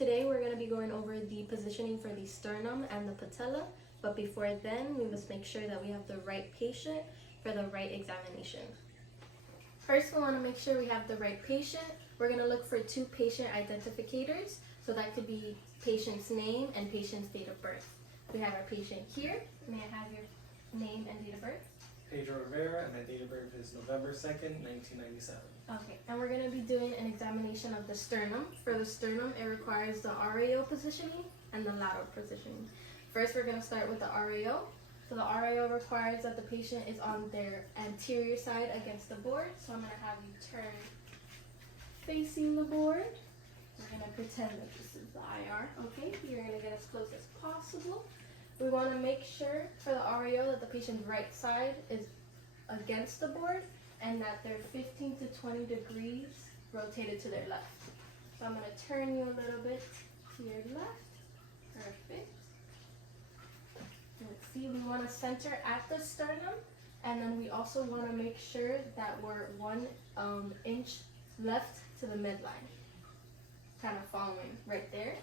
Today we're going to be going over the positioning for the sternum and the patella, but before then we must make sure that we have the right patient for the right examination. First, we want to make sure we have the right patient. We're going to look for two patient identificators, so that could be patient's name and patient's date of birth. We have our patient here. May I have your name and date of birth? Pedro Rivera, and my date of birth is November 2nd, 1997. Okay, and we're going to be doing an examination of the sternum. For the sternum, it requires the RAO positioning and the lateral positioning. First, we're going to start with the RAO. So the RAO requires that the patient is on their anterior side against the board. So I'm going to have you turn facing the board. We're going to pretend that this is the IR. Okay, you're going to get as close as possible. We want to make sure for the RAO that the patient's right side is against the board and that they're 15 to 20 degrees rotated to their left. So I'm going to turn you a little bit to your left. Perfect. Let's see, we want to center at the sternum, and then we also want to make sure that we're 1 inch left to the midline. Kind of following right there.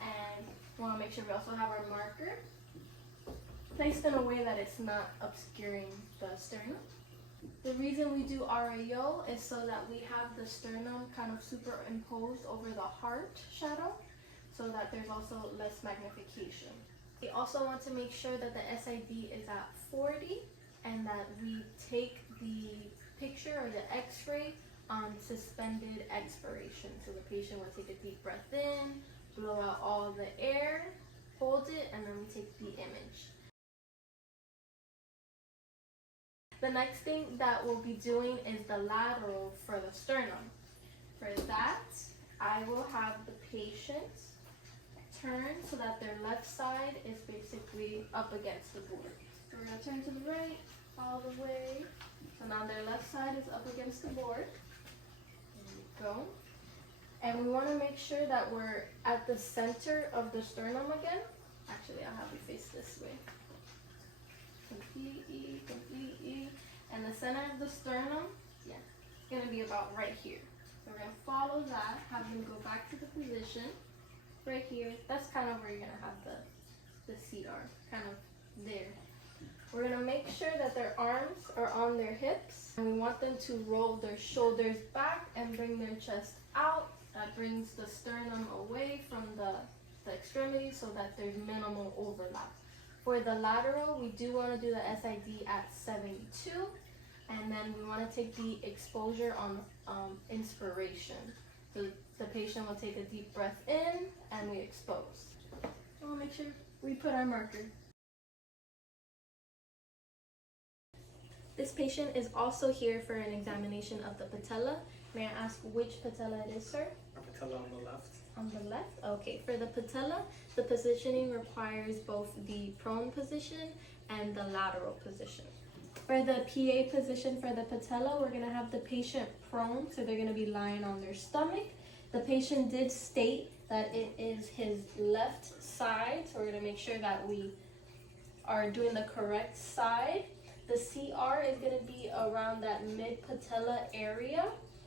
And we want to make sure we also have our marker placed in a way that it's not obscuring the sternum. The reason we do RAO is so that we have the sternum kind of superimposed over the heart shadow, so that there's also less magnification. We also want to make sure that the SID is at 40 and that we take the picture or the x-ray on suspended expiration. So the patient will take a deep breath in, blow out all the air, hold it, and then we take the image. The next thing that we'll be doing is the lateral for the sternum. For that, I will have the patient turn so that their left side is basically up against the board. So we're going to turn to the right all the way. So now their left side is up against the board. There we go. And we want to make sure that we're at the center of the sternum again. Actually, I'll have you face this way. Completely. And the center of the sternum, it's going to be about right here. So we're going to follow that, have them go back to the position. Right here, that's kind of where you're going to have the CR, kind of there. We're going to make sure that their arms are on their hips, and we want them to roll their shoulders back and bring their chest out. That brings the sternum away from the extremity so that there's minimal overlap. For the lateral, we do want to do the SID at 72, and then we want to take the exposure on inspiration. So the patient will take a deep breath in and we expose. We'll make sure we put our marker. This patient is also here for an examination of the patella. May I ask which patella it is, sir? Our patella on the left. On the left? Okay. For the patella, the positioning requires both the prone position and the lateral position. For the PA position for the patella, we're going to have the patient prone, so they're going to be lying on their stomach. The patient did state that it is his left side, so we're going to make sure that we are doing the correct side. The CR is going to be around that mid-patella area,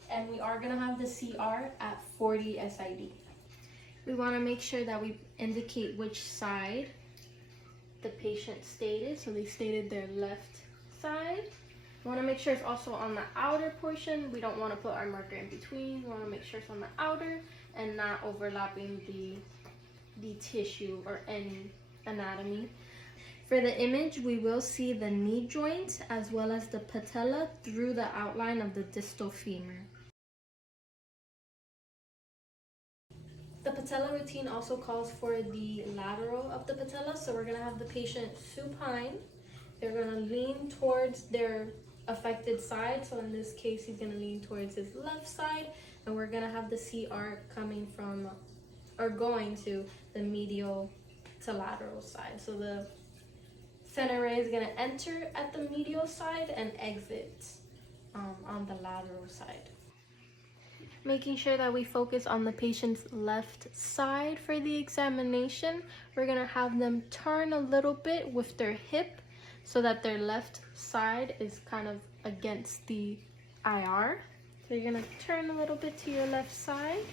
and we are going to have the CR at 40 SID. We want to make sure that we indicate which side the patient stated, so they stated their left side. We want to make sure it's also on the outer portion. We don't want to put our marker in between. We want to make sure it's on the outer and not overlapping the tissue or any anatomy. For the image, we will see the knee joint as well as the patella through the outline of the distal femur. The patella routine also calls for the lateral of the patella, so we're going to have the patient supine. They're going to lean towards their affected side, so in this case he's going to lean towards his left side, and we're going to have the CR coming from, or going to, the medial to lateral side. So the center ray is going to enter at the medial side and exit on the lateral side. Making sure that we focus on the patient's left side for the examination, we're going to have them turn a little bit with their hip so that their left side is kind of against the IR. So you're going to turn a little bit to your left side.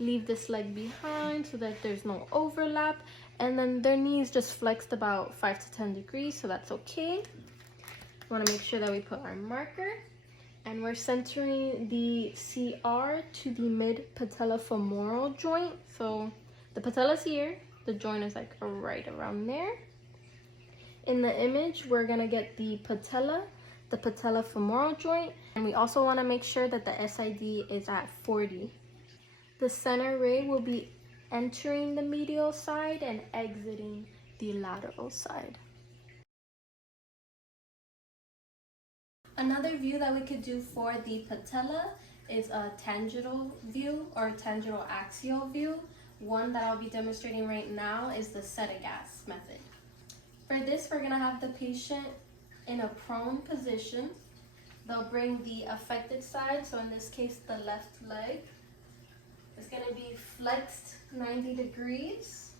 leave this leg behind so that there's no overlap. And then their knees just flexed about 5 to 10 degrees, so that's okay. We want to make sure that we put our marker. And we're centering the CR to the mid-patellofemoral joint. So the patella's here, the joint is like right around there. In the image, we're gonna get the patella, the patellofemoral joint, and we also wanna make sure that the SID is at 40. The center ray will be entering the medial side and exiting the lateral side. Another view that we could do for the patella is a tangential view or tangential axial view. One that I'll be demonstrating right now is the Setagas method. For this, we're gonna have the patient in a prone position. They'll bring the affected side, so in this case, the left leg. It's gonna be flexed 90 degrees.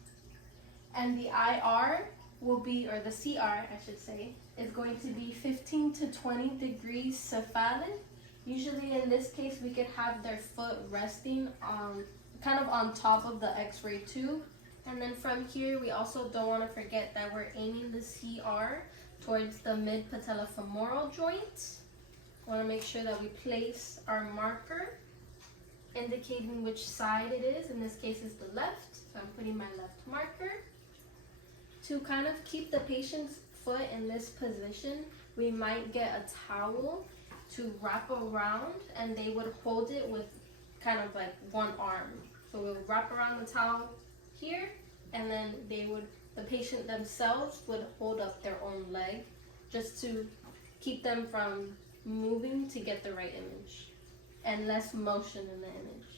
And the IR will be, or the CR, I should say, is going to be 15 to 20 degrees cephalic. Usually in this case, we could have their foot resting on, kind of on top of the X-ray tube. And then from here, we also don't want to forget that we're aiming the CR towards the mid-patellofemoral joint. We want to make sure that we place our marker, indicating which side it is. In this case, is the left. So I'm putting my left marker. To kind of keep the patient's foot in this position, we might get a towel to wrap around, and they would hold it with kind of like one arm. So we'll wrap around the towel here, and then the patient themselves would hold up their own leg just to keep them from moving to get the right image and less motion in the image.